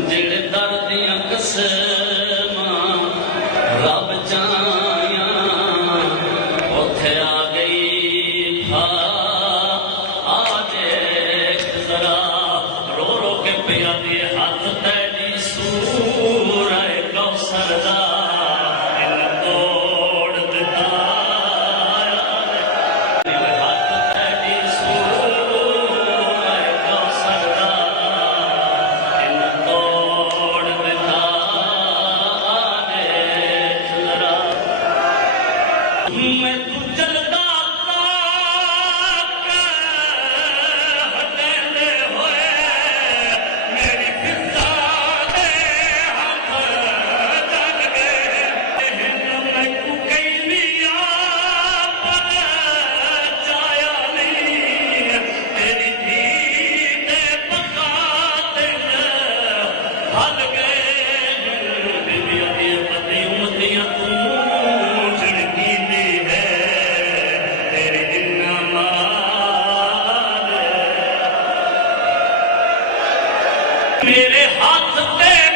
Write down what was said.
ਜਿਹੜੇ ਦਰਦੀਆਂ ਕਸਮਾਂ ਰੱਬ ਚਾਹਿਆ ਉੱਥੇ ਆ ਗਈ ਆ ਦੇਖ ਜ਼ਰਾ ਰੋ ਰੋ ਕੇ ਪਿਆ ਦੇ ਹੱਥ ਤੇਰੀ ਸੂਰੈ ਕੌਸਰ ਦਾ मैं तू जलदा ताक हटेंदे होए मेरी फिजा दे हाथ जग गए मैं तू कैलिया पर जाया नहीं तेरी धी दे पका दिन हल गए बीबिया दी पति उम्मतियां तू मेरे हाथ पे